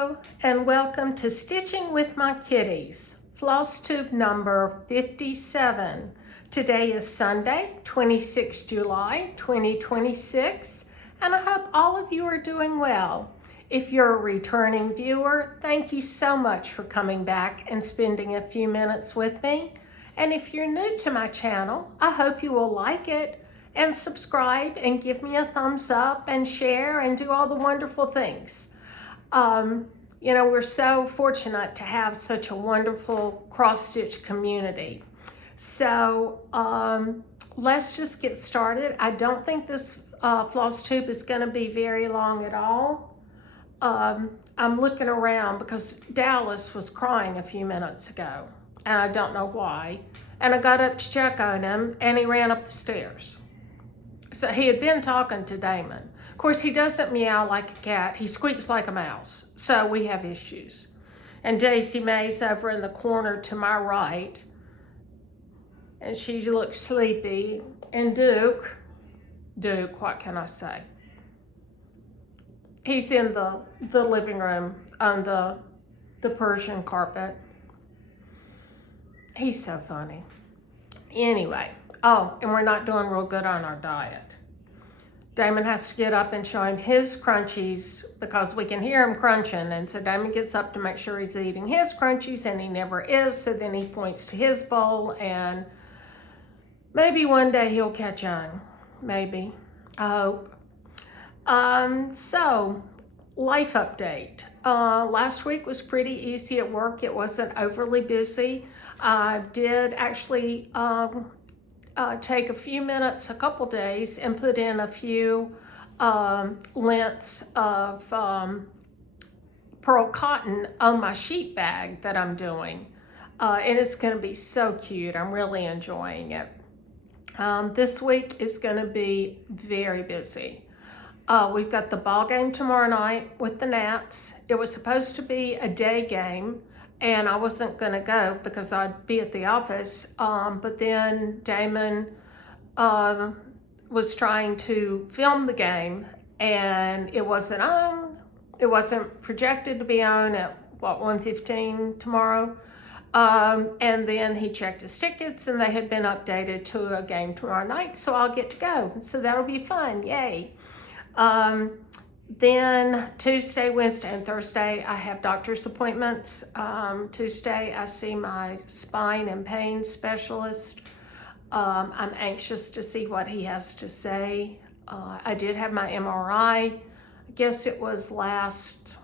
Hello and welcome to Stitching with My Kitties, floss tube number 57. Today is Sunday, 26 July 2026, and I hope all of you are doing well. If you're a returning viewer, thank you so much for coming back and spending a few minutes with me. And if you're new to my channel, I hope you will like it and subscribe and give me a thumbs up and share and do all the wonderful things. We're so fortunate to have such a wonderful cross-stitch community. So let's just get started. I don't think this floss tube is going to be very long at all. I'm looking around because Dallas was crying a few minutes ago, and I don't know why. And I got up to check on him, and he ran up the stairs. So he had been talking to Damon. Of course, he doesn't meow like a cat. He squeaks like a mouse. So we have issues. And Daisy May's over in the corner to my right. And she looks sleepy. And Duke, what can I say? He's in the living room on the Persian carpet. He's so funny. Anyway, and we're not doing real good on our diet. Damon has to get up and show him his crunchies because we can hear him crunching. And so Damon gets up to make sure he's eating his crunchies, and he never is. So then he points to his bowl, and maybe one day he'll catch on. Maybe. I hope. So, life update. Last week was pretty easy at work. It wasn't overly busy. I did actually take a few minutes, a couple days, and put in a few lengths of pearl cotton on my sheet bag that I'm doing. And it's going to be so cute. I'm really enjoying it. This week is going to be very busy. We've got the ball game tomorrow night with the Nats. It was supposed to be a day game, and I wasn't going to go because I'd be at the office. But then Damon was trying to film the game, and it wasn't on. It wasn't projected to be on at, 1:15 tomorrow. And then he checked his tickets, and they had been updated to a game tomorrow night, so I'll get to go. So that'll be fun. Yay. Then Tuesday, Wednesday, and Thursday, I have doctor's appointments. Tuesday, I see my spine and pain specialist. I'm anxious to see what he has to say. I did have my MRI. I guess it was last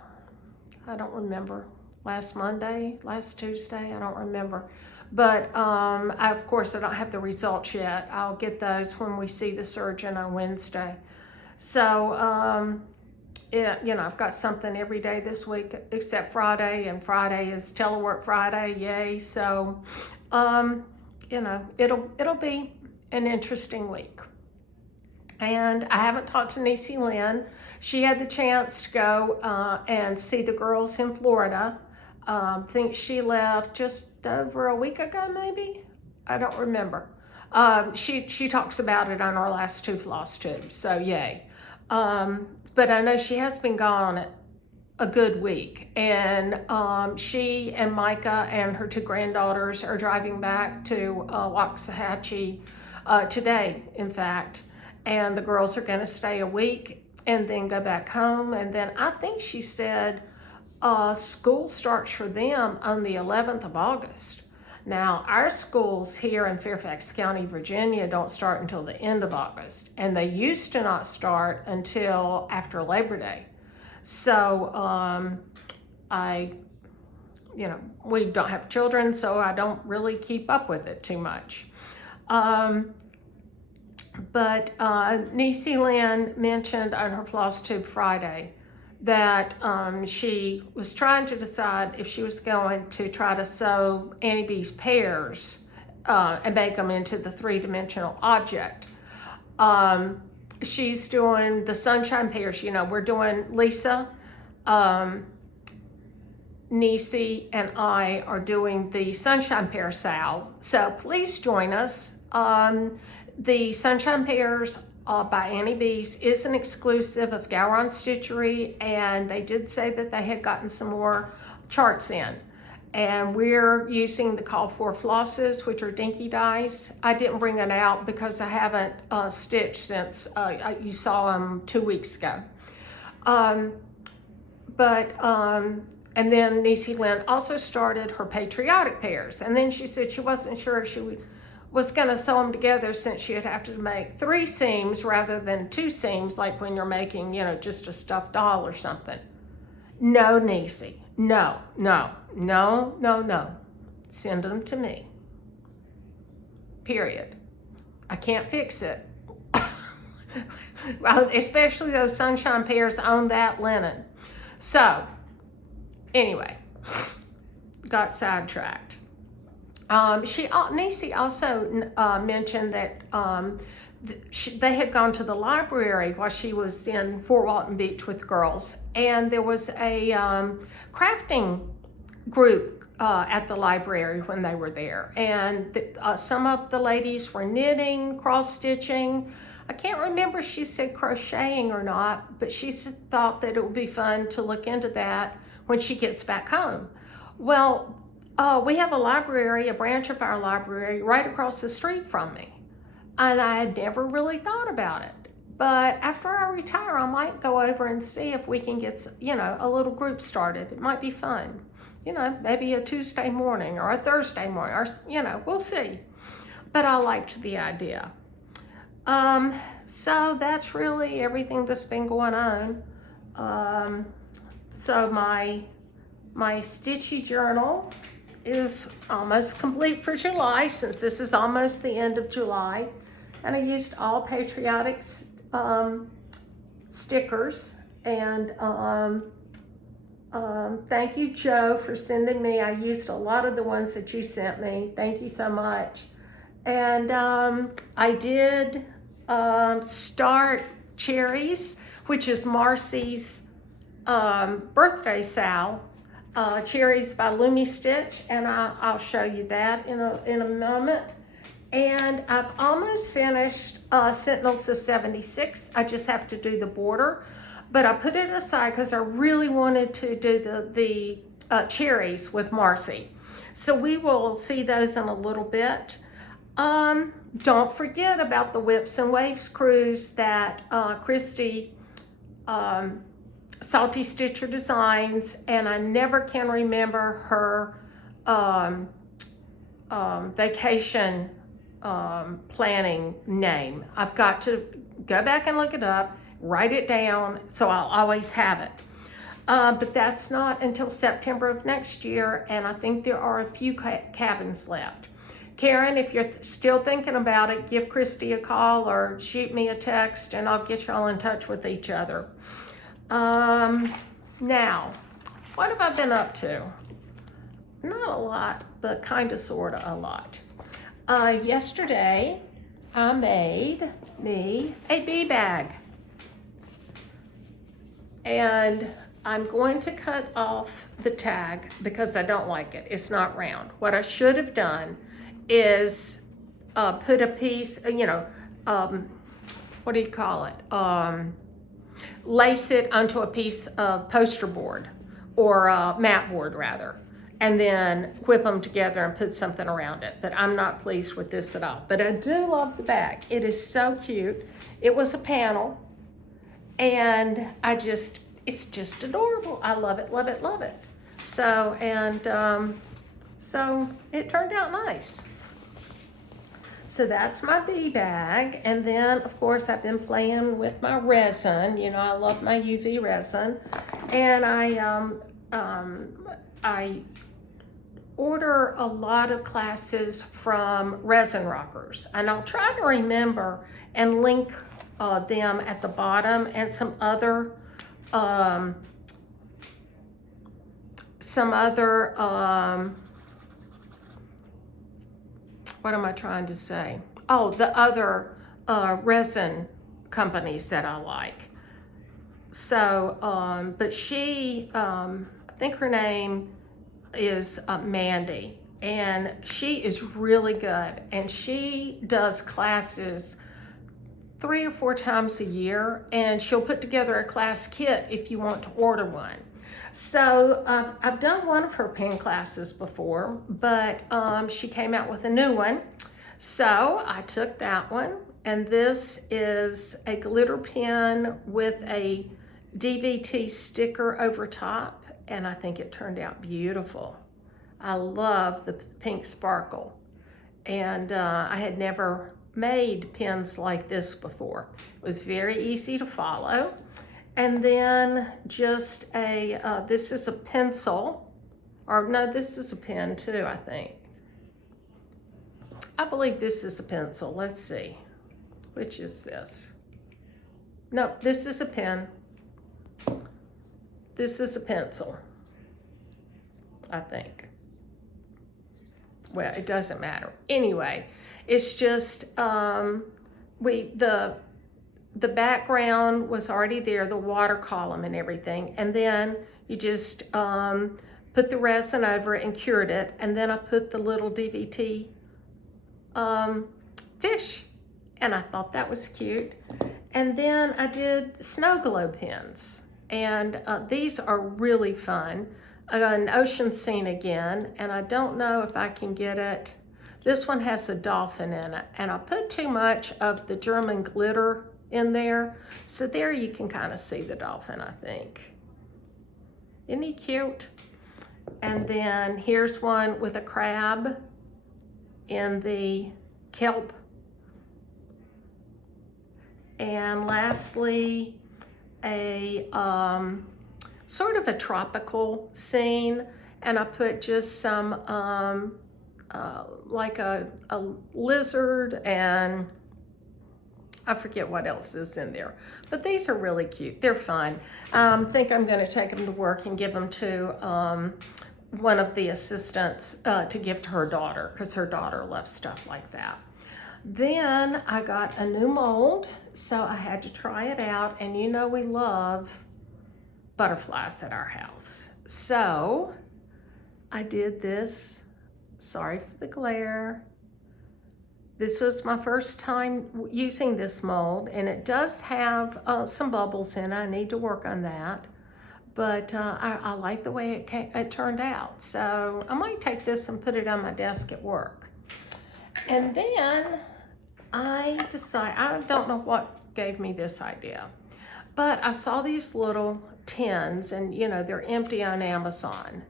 Monday, last Tuesday, I don't remember. But of course, I don't have the results yet. I'll get those when we see the surgeon on Wednesday. So, I've got something every day this week except Friday, and Friday is telework Friday, yay. So, it'll be an interesting week. And I haven't talked to Niecy Lynn. She had the chance to go and see the girls in Florida. I think she left just over a week ago, maybe? I don't remember. She talks about it on our last two floss tubes, so yay. But I know she has been gone a good week, and she and Micah and her two granddaughters are driving back to Waxahachie today, in fact, and the girls are going to stay a week and then go back home. And then I think she said school starts for them on the 11th of August. Now, our schools here in Fairfax County, Virginia, don't start until the end of August, and they used to not start until after Labor Day. So, we don't have children, so I don't really keep up with it too much. But Niecy Lynn mentioned on her floss tube Friday that she was trying to decide if she was going to try to sew Annie B's pears and make them into the three-dimensional object. She's doing the sunshine pears. We're doing Lisa, Niecy, and I are doing the sunshine pear sow. So please join us. The sunshine pears by Annie B's is an exclusive of Gowron Stitchery, and they did say that they had gotten some more charts in. And we're using the call for flosses, which are dinky dies. I didn't bring it out because I haven't stitched since you saw them 2 weeks ago. And then Niecy Lynn also started her patriotic pairs. And then she said she wasn't sure if she was going to sew them together, since she'd have to make 3 seams rather than 2 seams, like when you're making, you know, just a stuffed doll or something. No, Niecy. No. Send them to me. Period. I can't fix it. Well, especially those sunshine pairs on that linen. So, anyway, got sidetracked. Niecy also mentioned that they had gone to the library while she was in Fort Walton Beach with girls, and there was a crafting group at the library when they were there, and some of the ladies were knitting, cross-stitching. I can't remember if she said crocheting or not, but she thought that it would be fun to look into that when she gets back home. Well, we have a library, a branch of our library, right across the street from me. And I had never really thought about it. But after I retire, I might go over and see if we can get, you know, a little group started. It might be fun. You know, maybe a Tuesday morning or a Thursday morning, or, you know, we'll see. But I liked the idea. So that's really everything that's been going on. So my Stitchy journal is almost complete for July, since this is almost the end of July. And I used all patriotic stickers. And thank you, Joe, for sending me. I used a lot of the ones that you sent me. Thank you so much. And I did start Cherries, which is Marcy's birthday sal. Cherries by Lumi Stitch, and I'll show you that in a moment. And I've almost finished Sentinels of 76. I just have to do the border, but I put it aside because I really wanted to do the cherries with Marcy. So we will see those in a little bit. Don't forget about the Whips and Waves cruise that Christy Salty Stitcher Designs, and I never can remember her vacation planning name. I've got to go back and look it up, write it down, so I'll always have it. But that's not until September of next year, and I think there are a few cabins left. Karen, if you're still thinking about it, give Christy a call or shoot me a text, and I'll get y'all in touch with each other. Now, what have I been up to? Not a lot, but kind of, sort of a lot. Yesterday, I made me a bee bag. And I'm going to cut off the tag because I don't like it. It's not round. What I should have done is put a piece, what do you call it? Lace it onto a piece of poster board, or mat board rather, and then whip them together and put something around it. But I'm not pleased with this at all. But I do love the bag. It is so cute. It was a panel, and it's just adorable. I love it, love it, love it. So, so it turned out nice. So that's my bee bag. And then, of course, I've been playing with my resin. You know, I love my UV resin. And I order a lot of classes from Resin Rockers. And I'll try to remember and link them at the bottom, and some other what am I trying to say? Oh, the other resin companies that I like. So, but she, I think her name is Mandy, and she is really good, and she does classes 3 or 4 times a year, and she'll put together a class kit if you want to order one. So I've done one of her pen classes before, but she came out with a new one. So I took that one, and this is a glitter pen with a DVT sticker over top, and I think it turned out beautiful. I love the pink sparkle, and I had never made pens like this before. It was very easy to follow. And then just this is a pencil, or no, this is a pen too, I think. I believe this is a pencil. Let's see. Which is this? No, this is a pen. This is a pencil, I think. Well, it doesn't matter. Anyway, it's just, the background was already there, the water column and everything. And then you just put the resin over it and cured it. And then I put the little DVT fish, and I thought that was cute. And then I did snow globe pens, and these are really fun. An ocean scene again, and I don't know if I can get it. This one has a dolphin in it, and I put too much of the German glitter in there, so there you can kind of see the dolphin, I think. Isn't he cute? And then here's one with a crab in the kelp. And lastly, a sort of a tropical scene, and I put just some like a lizard, and I forget what else is in there. But these are really cute. They're fun. I think I'm going to take them to work and give them to one of the assistants to give to her daughter, because her daughter loves stuff like that. Then I got a new mold, so I had to try it out, and you know we love butterflies at our house. So I did this. Sorry for the glare. This was my first time using this mold, and it does have some bubbles in it. I need to work on that, but I like the way it turned out. So I might take this and put it on my desk at work. And then I don't know what gave me this idea, but I saw these little tins, and you know, they're empty on Amazon.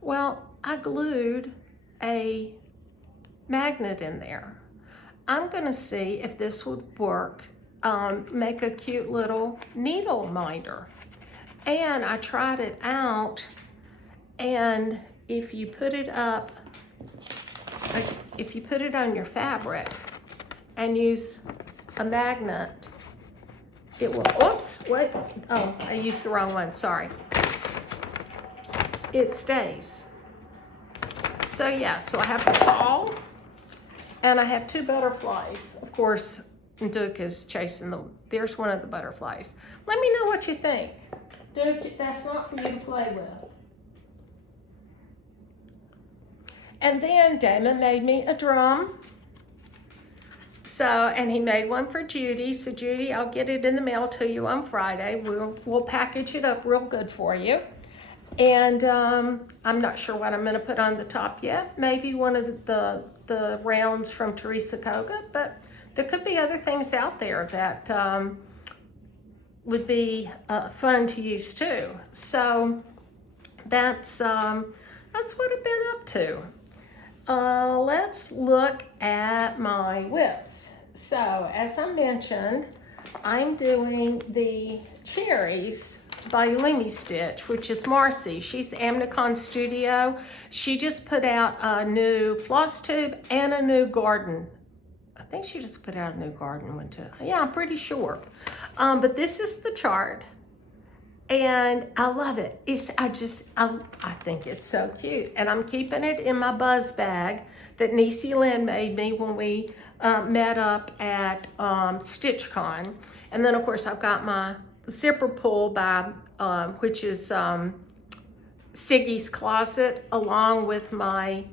Well, I glued a magnet in there. I'm gonna see if this would work, make a cute little needle minder. And I tried it out, and if you put it up, if you put it on your fabric and use a magnet, it will, oops, wait, oh, I used the wrong one, sorry. It stays. So yeah, so I have the ball, and I have 2 butterflies. Of course, Duke is chasing them. There's one of the butterflies. Let me know what you think. Duke, that's not for you to play with. And then Damon made me a drum. So, and he made one for Judy. So Judy, I'll get it in the mail to you on Friday. We'll package it up real good for you. And I'm not sure what I'm going to put on the top yet. Maybe one of the rounds from Teresa Koga, but there could be other things out there that would be fun to use too. So that's what I've been up to. Let's look at my whips. So as I mentioned, I'm doing the cherries by Lumi Stitch, which is Marcy. She's Amnicon Studio. She just put out a new floss tube and a new garden. I think she just put out a new garden one too. Yeah, I'm pretty sure. But this is the chart, and I love it. I think it's so cute, and I'm keeping it in my buzz bag that Niecy Lynn made me when we met up at StitchCon. And then of course I've got my zipper pull by, which is Siggy's Closet, along with my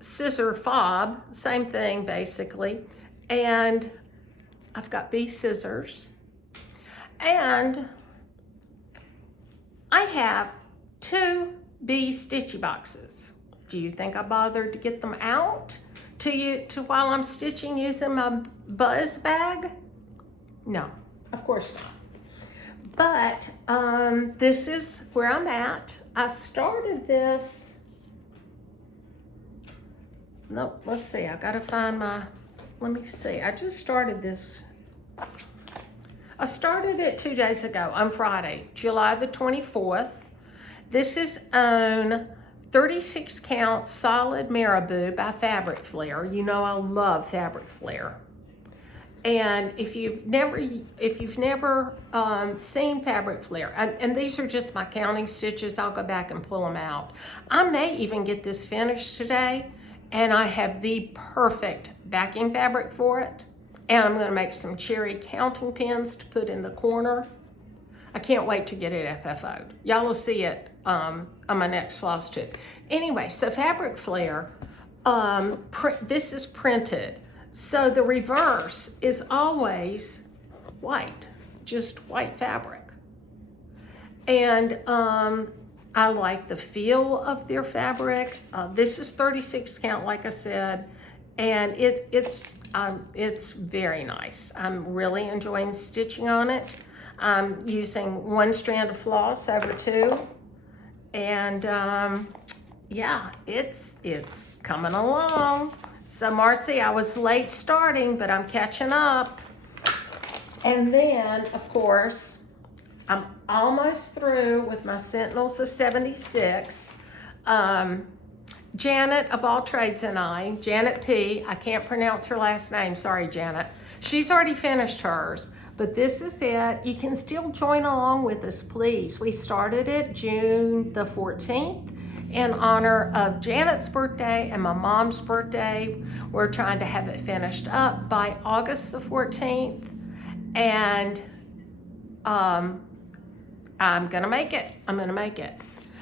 scissor fob, same thing basically. And I've got B scissors, and I have 2 B stitchy boxes. Do you think I bothered to get them out to while I'm stitching using my buzz bag? No, of course not. But this is where I'm at. I started this. Nope, let's see. I gotta find my, let me see. I just started this. I started it 2 days ago on Friday, July the 24th. This is on 36 count solid marabou by Fabric Flair. You know I love Fabric Flair. And if you've never seen Fabric Flair, and these are just my counting stitches, I'll go back and pull them out. I may even get this finished today, and I have the perfect backing fabric for it. And I'm gonna make some cherry counting pins to put in the corner. I can't wait to get it FFO'd. Y'all will see it on my next floss tip. Anyway, so Fabric Flair, this is printed. So the reverse is always white, just white fabric. And I like the feel of their fabric. This is 36 count, like I said, and it's very nice. I'm really enjoying stitching on it. I'm using 1 strand of floss over 2, and yeah, it's coming along. So Marcy, I was late starting, but I'm catching up. And then, of course, I'm almost through with my Sentinels of 76. Janet of All Trades and I, Janet P, I can't pronounce her last name, sorry Janet. She's already finished hers, but this is it. You can still join along with us, please. We started it June the 14th. In honor of Janet's birthday and my mom's birthday. We're trying to have it finished up by August the 14th. And I'm gonna make it. I'm gonna make it.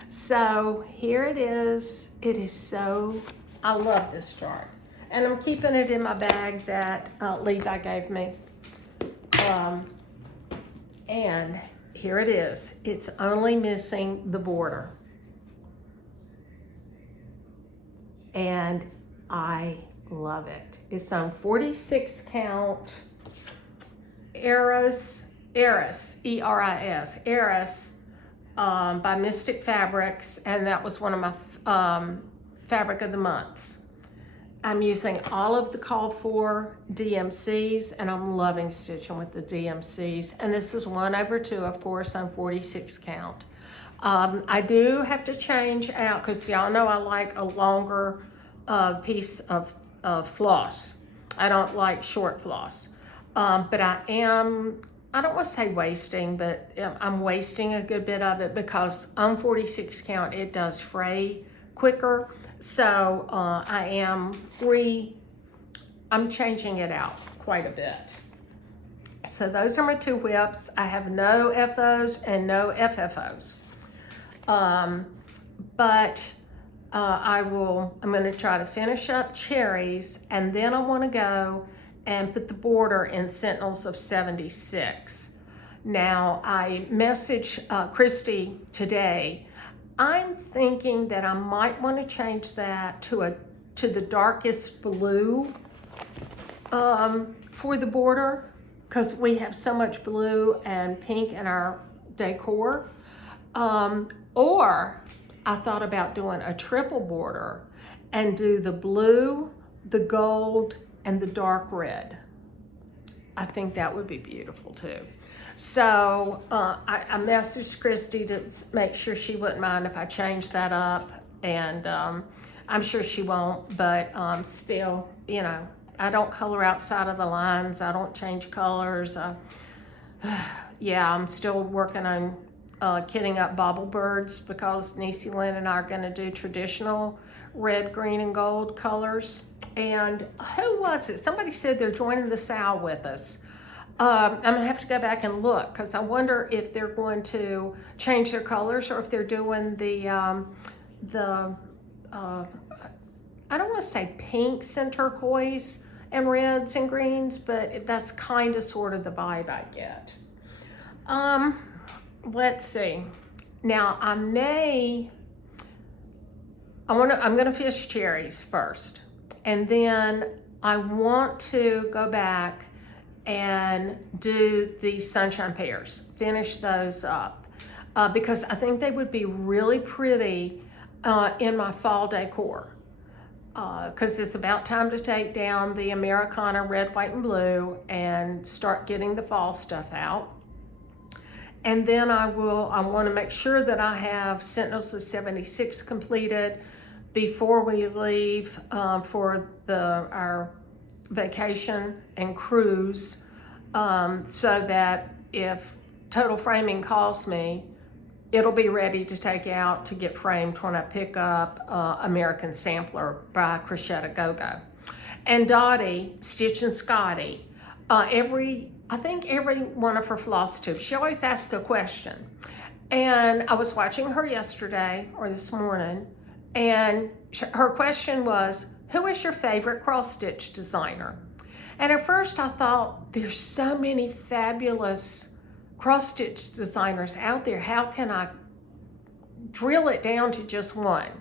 So here it is. It is so, I love this chart. And I'm keeping it in my bag that Levi gave me. And here it is. It's only missing the border. And I love it. It's on 46 count Eris, E-R-I-S, Eris by Mystic Fabrics, and that was one of my fabric of the months. I'm using all of the call for DMCs, and I'm loving stitching with the DMCs. And this is 1/2, of course, on 46 count. I do have to change out, because y'all know I like a longer piece of floss. I don't like short floss. But I don't want to say wasting, but I'm wasting a good bit of it because on 46 count, it does fray quicker. So I'm changing it out quite a bit. So those are my 2 whips. I have no FOs and no FFOs. But I'm going to try to finish up cherries, and then I want to go and put the border in Sentinels of 76. Now, I messaged Christy today. I'm thinking that I might want to change that to the darkest blue for the border, because we have so much blue and pink in our decor. Or I thought about doing a triple border and do the blue, the gold, and the dark red. I think that would be beautiful too. So I messaged Christy to make sure she wouldn't mind if I changed that up, and I'm sure she won't, but still, you know, I don't color outside of the lines. I don't change colors. Yeah, I'm still working on kitting up bauble birds, because Niecy Lynn and I are going to do traditional red, green, and gold colors. And who was it? Somebody said they're joining the SAL with us. I'm going to have to go back and look, because I wonder if they're going to change their colors, or if they're doing the I don't want to say pinks and turquoise. and reds and greens, but that's kind of sort of the vibe I get. Let's see. Now I'm gonna fish cherries first, and then I want to go back and do the sunshine pears, finish those up, because I think they would be really pretty in my fall decor. Because it's about time to take down the Americana red, white, and blue and start getting the fall stuff out. And then I want to make sure that I have Sentinels of 76 completed before we leave for our vacation and cruise, so that if Total Framing calls me, it'll be ready to take out to get framed when I pick up American Sampler by Crochet Go-Go. And Dottie, Stitch and Scotty, I think every one of her floss tubes, she always asks a question. And I was watching her yesterday or this morning, and her question was, who is your favorite cross-stitch designer? And at first I thought, there's so many fabulous cross-stitch designers out there. How can I drill it down to just one?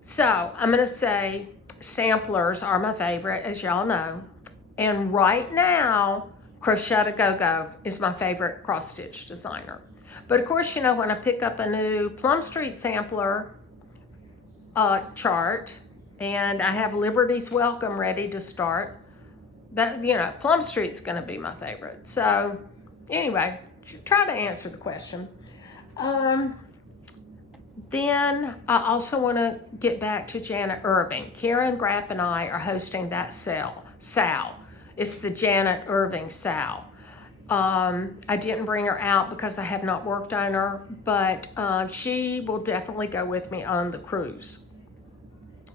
So I'm gonna say samplers are my favorite, as y'all know. And right now, Crochet Go-Go is my favorite cross-stitch designer. But of course, when I pick up a new Plum Street sampler chart, and I have Liberty's Welcome ready to start, that Plum Street's gonna be my favorite. So anyway, try to answer the question. Then I also want to get back to Janet Irving. Karen Grapp and I are hosting that SAL. It's the Janet Irving SAL. I didn't bring her out because I have not worked on her, but she will definitely go with me on the cruise.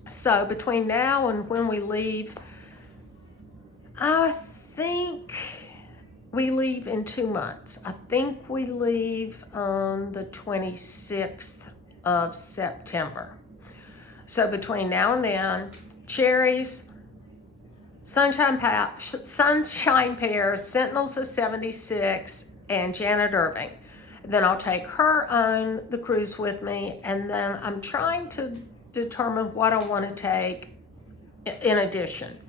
So between now and when we leave, I think we leave in 2 months. I think we leave on the 26th of September. So between now and then, cherries, sunshine pears, Sentinels of 76, and Janet Irving. Then I'll take her on the cruise with me, and then I'm trying to determine what I want to take in addition.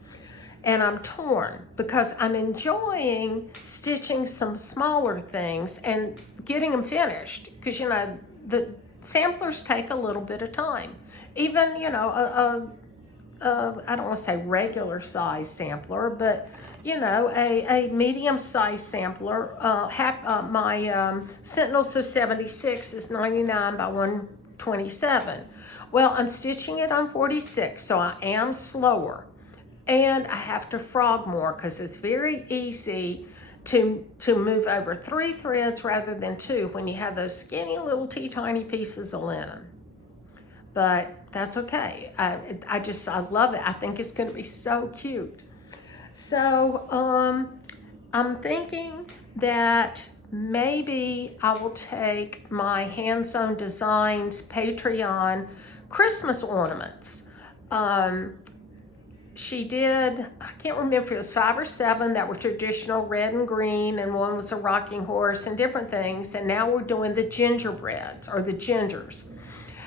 And I'm torn because I'm enjoying stitching some smaller things and getting them finished, because the samplers take a little bit of time. Even I don't want to say regular size sampler, but a medium size sampler. My Sentinels of 76 is 99 by 127. Well, I'm stitching it on 46, so I am slower. And I have to frog more because it's very easy to move over 3 threads rather than 2 when you have those skinny little tiny pieces of linen. But that's okay. I love it. I think it's going to be so cute. So I'm thinking that maybe I will take my Hands On Designs Patreon Christmas ornaments. She did, I can't remember if it was 5 or 7 that were traditional red and green, and one was a rocking horse and different things. And now we're doing the gingerbreads or the gingers.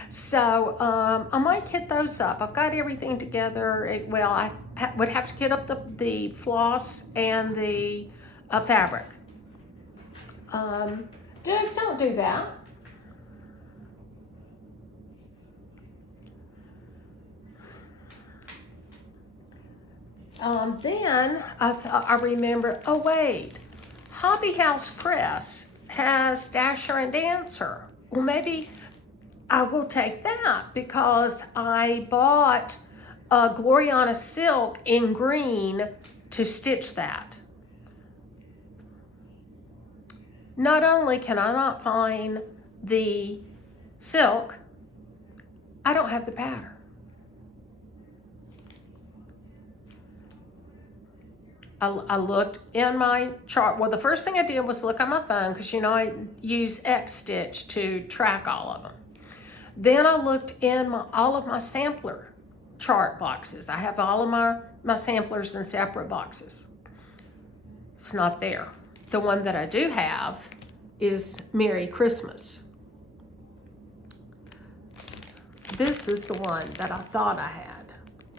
So I might kit those up. I've got everything together. I would have to kit up the floss and the fabric. Dude, don't do that. Then I remember, oh wait, Hobby House Press has Dasher and Dancer. Well, maybe I will take that because I bought Gloriana silk in green to stitch that. Not only can I not find the silk, I don't have the pattern. I looked in my chart. Well, the first thing I did was look on my phone because I use X-Stitch to track all of them. Then I looked in all of my sampler chart boxes. I have all of my samplers in separate boxes. It's not there. The one that I do have is Merry Christmas. This is the one that I thought I had.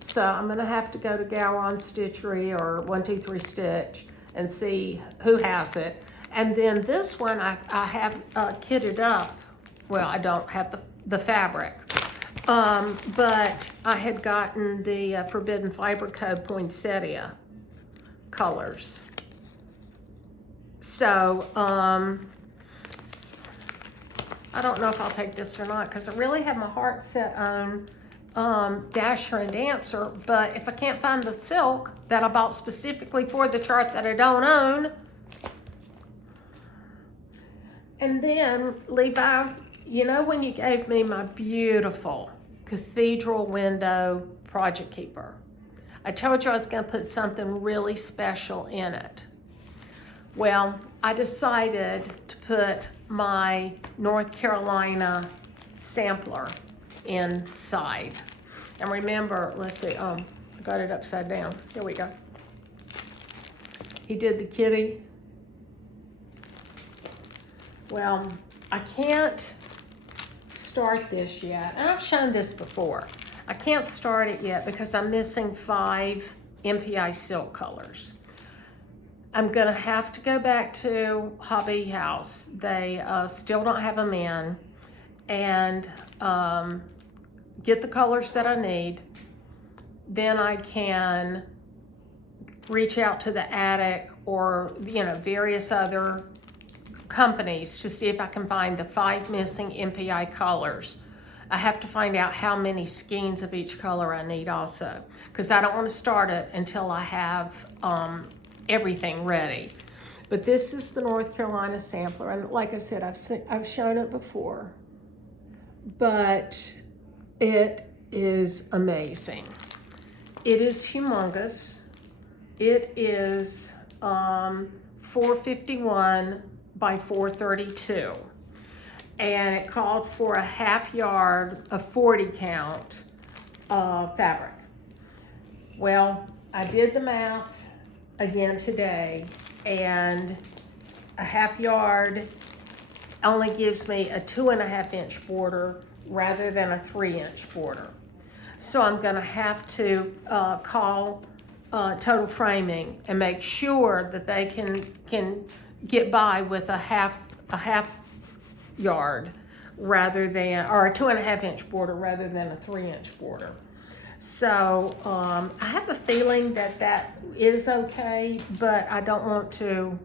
So I'm gonna have to go to Gowron Stitchery or 123 Stitch and see who has it. And then this one I have kitted up. Well, I don't have the fabric, but I had gotten the Forbidden Fiber Co. Poinsettia colors. So I don't know if I'll take this or not, because I really have my heart set on Dasher and Dancer, but if I can't find the silk that I bought specifically for the chart that I don't own. And then Levi, you know when you gave me my beautiful cathedral window project keeper, I told you I was going to put something really special in it. Well, I decided to put my North Carolina sampler inside. And remember, let's see, I got it upside down. Here we go. He did the kitty. Well, I can't start this yet. And I've shown this before. I can't start it yet because I'm missing 5 MPI silk colors. I'm gonna have to go back to Hobby House. They still don't have them in, and get the colors that I need. Then I can reach out to the attic or various other companies to see if I can find the 5 missing MPI colors. I have to find out how many skeins of each color I need also, because I don't want to start it until I have everything ready. But this is the North Carolina sampler, and like I said, I've shown it before, but it is amazing. It is humongous. It is 451 by 432, and it called for a ½ yard of 40 count fabric. Well, I did the math again today, and a ½ yard only gives me a 2.5 inch border rather than a 3 inch border. So I'm gonna have to call Total Framing and make sure that they can get by with a half yard rather than, or a 2.5 inch border rather than a 3 inch border. So I have a feeling that that is okay, but I don't want to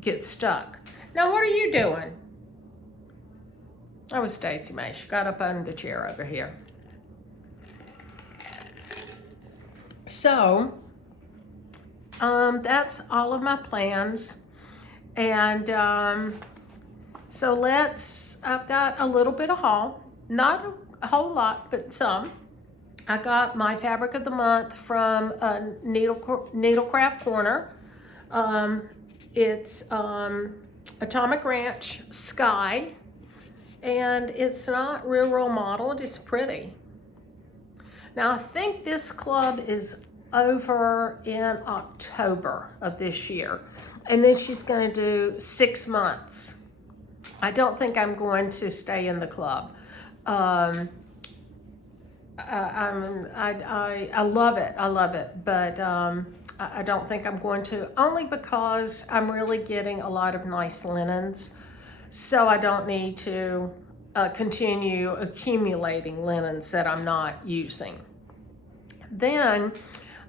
get stuck. Now, what are you doing? That was Stacy May. She got up under the chair over here. So that's all of my plans. And so I've got a little bit of haul, not a whole lot, but some. I got my fabric of the month from Needlecraft Corner. It's Atomic Ranch Sky, and it's not real modeled, it's pretty. Now I think this club is over in October of this year, and then she's going to do 6 months. I don't think I'm going to stay in the club. I love it, but I don't think I'm going to, only because I'm really getting a lot of nice linens, so I don't need to continue accumulating linens that I'm not using. Then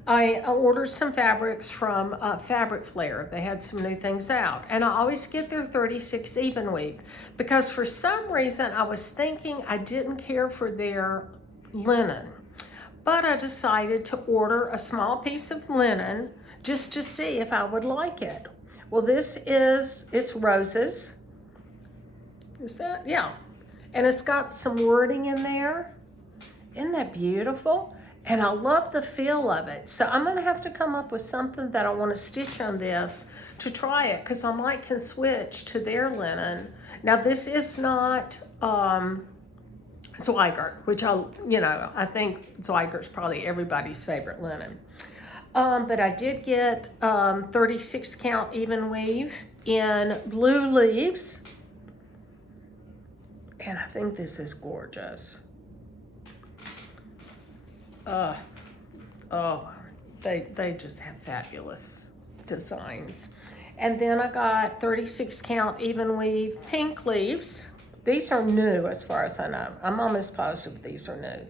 I ordered some fabrics from Fabric Flare. They had some new things out, and I always get their 36 even weave, because for some reason I was thinking I didn't care for their linen, but I decided to order a small piece of linen just to see if I would like it. Well, it's roses. Is that? Yeah. And it's got some wording in there. Isn't that beautiful? And I love the feel of it. So I'm gonna have to come up with something that I wanna stitch on this to try it, because I might can switch to their linen. Now this is not Zweigart, which I think Zweigart's probably everybody's favorite linen. But I did get 36 count even weave in blue leaves. And I think this is gorgeous. They just have fabulous designs. And then I got 36 count even weave pink leaves. These are new as far as I know. I'm almost positive these are new.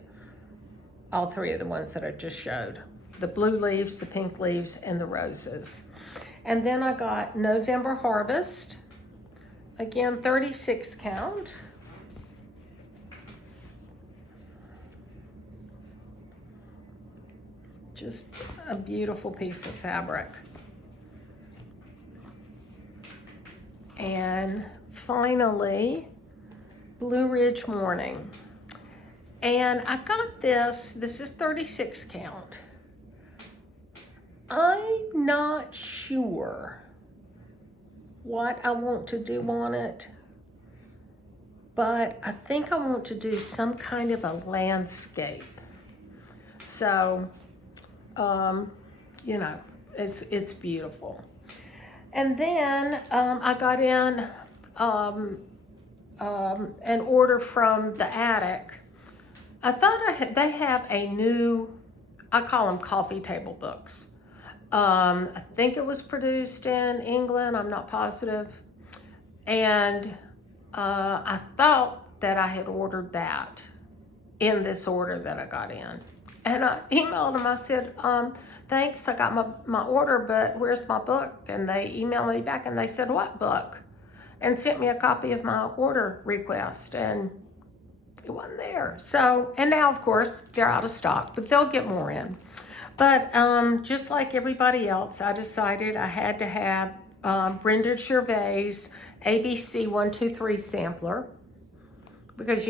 All three of the ones that I just showed. The blue leaves, the pink leaves, and the roses. And then I got November Harvest. Again, 36 count. Just a beautiful piece of fabric. And finally, Blue Ridge Morning. And I got this is 36 count. I'm not sure what I want to do on it, but I think I want to do some kind of a landscape. So, it's beautiful. And then I got in an order from the attic. I thought they have a new, I call them coffee table books. I think it was produced in England, I'm not positive. And I thought that I had ordered that in this order that I got in. And I emailed them, I said, thanks, I got my order, but where's my book? And they emailed me back and they said, what book? And sent me a copy of my order request, and it wasn't there. So, and now of course, they're out of stock, but they'll get more in. But just like everybody else, I decided I had to have Brenda Gervais ABC 123 sampler, because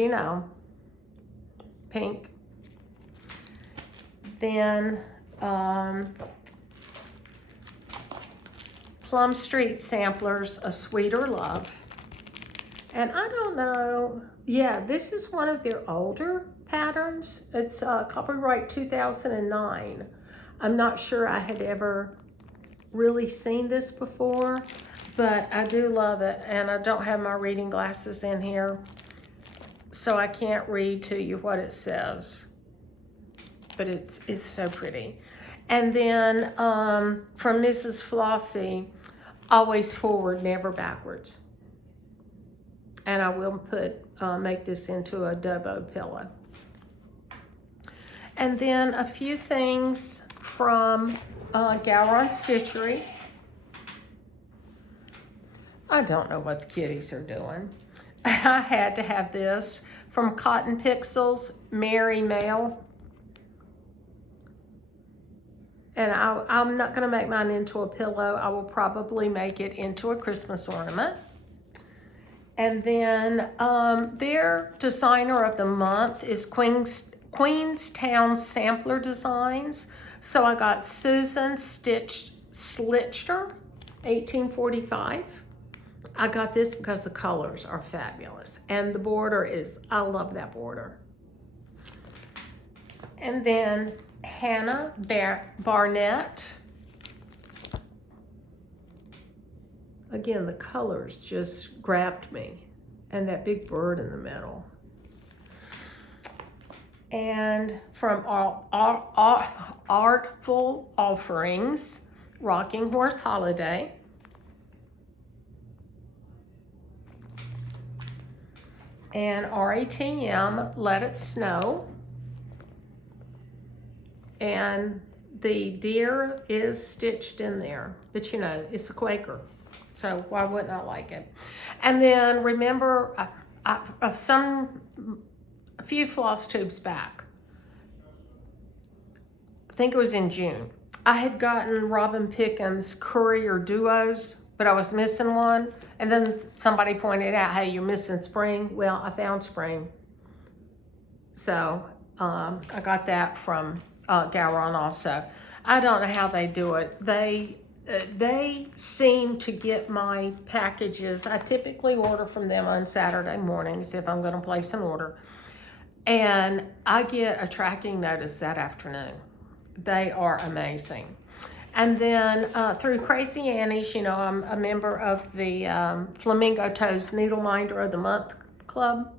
pink. Then Plum Street Samplers, A Sweeter Love. And I don't know, yeah, this is one of their older patterns. It's copyright 2009. I'm not sure I had ever really seen this before, but I do love it. And I don't have my reading glasses in here, so I can't read to you what it says. But it's so pretty. And then from Mrs. Flossie, always forward, never backwards. And I will make this into a Dobo pillow. And then a few things from Gowron Stitchery. I don't know what the kitties are doing. I had to have this from Cotton Pixels, Mary Mail. And I'm not going to make mine into a pillow. I will probably make it into a Christmas ornament. And then their designer of the month is Queenstown Sampler Designs. So I got Susan Slitcher, 1845. I got this because the colors are fabulous. And the border is, I love that border. And then Hannah Barnett. Again, the colors just grabbed me. And that big bird in the middle. And from Artful Offerings, Rocking Horse Holiday. And RATM, Let It Snow. And the deer is stitched in there, but it's a Quaker, so why wouldn't I like it? And then remember, a few floss tubes back, I think it was in June, I had gotten Robin Pickens Courier Duos, but I was missing one, and then somebody pointed out, hey, you're missing spring. Well, I found spring, so I got that from Gowron also. I don't know how they do it. They seem to get my packages. I typically order from them on Saturday mornings if I'm going to place an order. And I get a tracking notice that afternoon. They are amazing. And then through Crazy Annie's, you know, I'm a member of the Flamingo Toes Needle Minder of the Month Club.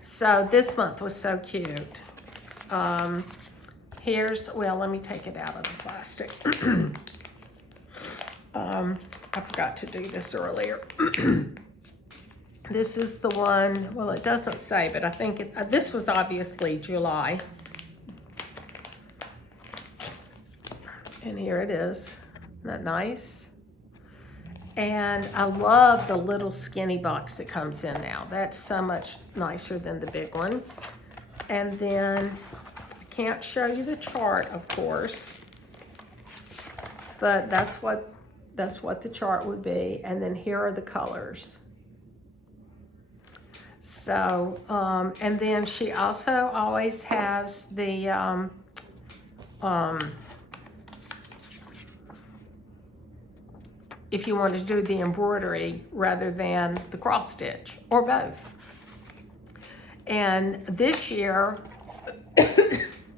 So this month was so cute. Here's, well, let me take it out of the plastic. I forgot to do this earlier. This is the one, well, it doesn't say, but I think this was obviously July. And here it is. Isn't that nice? And I love the little skinny box that comes in now. That's so much nicer than the big one. And then, I can't show you the chart, of course, but that's what the chart would be. And then here are the colors. So, and then she also always has the, if you want to do the embroidery rather than the cross stitch, or both. And this year,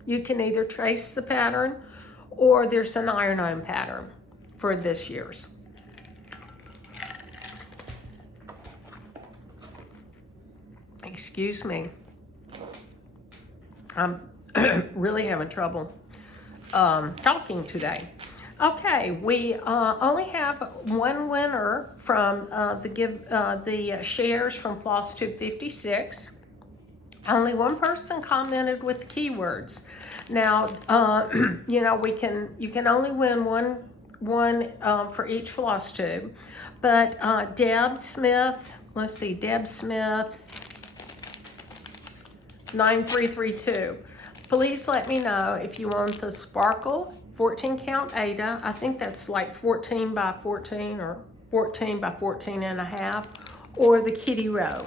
you can either trace the pattern or there's an iron-on pattern for this year's. Excuse me. I'm really having trouble talking today. Okay, we only have one winner from the shares from FlossTube 56. Only one person commented with keywords. Now, you know, you can only win one for each floss tube. But Deb Smith, let's see, Deb Smith 9332. Please let me know if you want the Sparkle 14 count Ada. I think that's like 14 by 14 or 14 by 14 and a half, or the Kitty Row.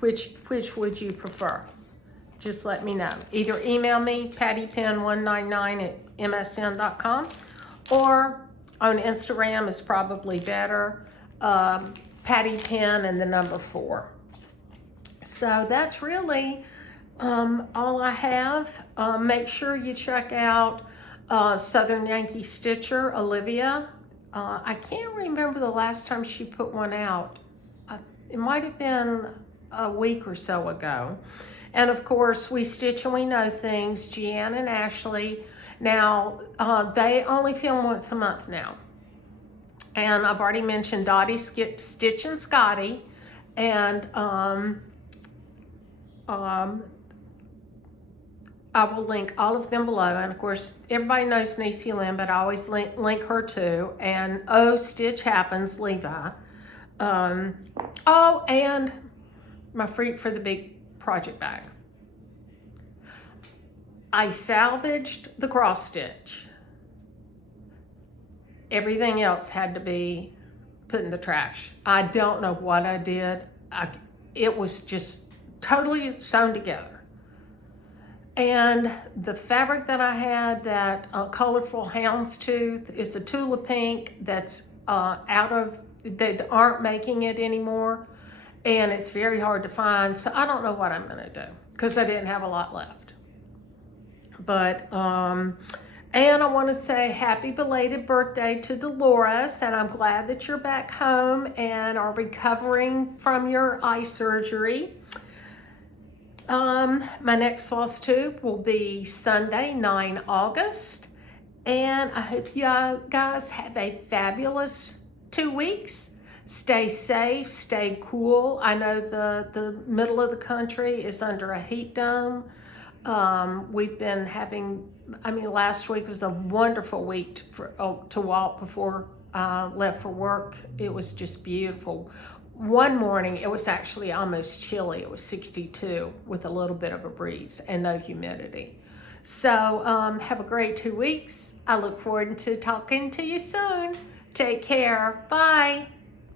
Which would you prefer? Just let me know. Either email me, pattypen199@msn.com, or on Instagram is probably better, pattypen and the number 4. So that's really all I have. Make sure you check out Southern Yankee Stitcher, Olivia. I can't remember the last time she put one out. It might have been a week or so ago. And of course, We Stitch and We Know Things, Jeanne and Ashley. Now, they only film once a month now. And I've already mentioned Dottie, Stitch, and Scotty. And I will link all of them below. And of course, everybody knows Niecy Lynn, but I always link her too. And Oh, Stitch Happens, Levi. Oh, and my Freak for the Big project bag. I salvaged the cross stitch. Everything else had to be put in the trash. I don't know what I did. It was just totally sewn together. And the fabric that I had, that colorful houndstooth, is the Tula Pink that's they aren't making it anymore. And it's very hard to find. So I don't know what I'm gonna do because I didn't have a lot left. But, and I want to say happy belated birthday to Dolores, and I'm glad that you're back home and are recovering from your eye surgery. My next floss tube will be Sunday, 9 August, and I hope you guys have a fabulous 2 weeks. Stay safe, stay cool. I know the middle of the country is under a heat dome. We've been having, last week was a wonderful week to walk before I left for work. It was just beautiful. One morning, it was actually almost chilly. It was 62 with a little bit of a breeze and no humidity. So have a great 2 weeks. I look forward to talking to you soon. Take care. Bye.